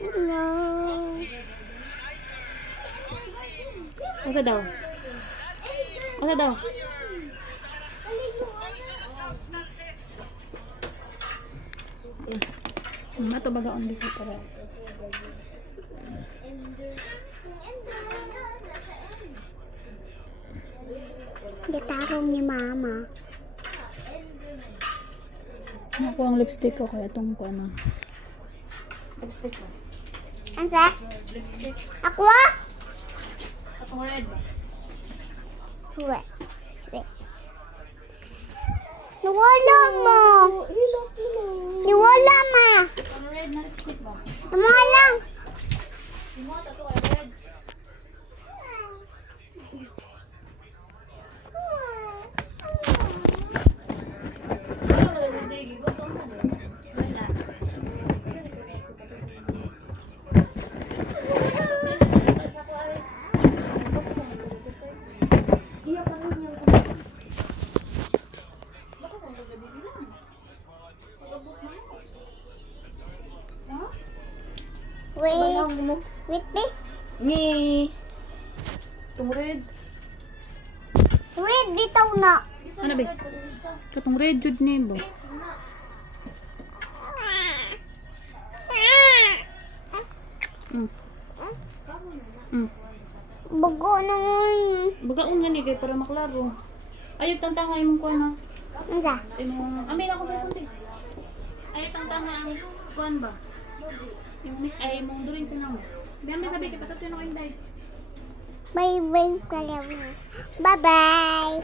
No. Asa daw? Asa daw? Ato bagaon dito para. Gitarong ni mama. Ako ang lipstick ko kaya itong ko ano. Lipstick ko. Ansa? Lipstick. Ako ah? Atong red ba? Wait. Nawala mo. Nawala ma. Atong red na lipstick ba? Nawala. Imo ta to red. Wait. Wait, babe. Ni itong red. Wait, bitaw na. Ano ba? Katong red jud ni ba? Bago naman. Bagaon nga ni kay para maklaro. Ayaw tantanga imong kuan na. Ansa? Imong amin ako pa kunti. Ayaw tantanga ang kuan ba? Yung ay imong durin sa namo. Biyan sabi kay patatin ako inday. Bye-bye. Bye-bye.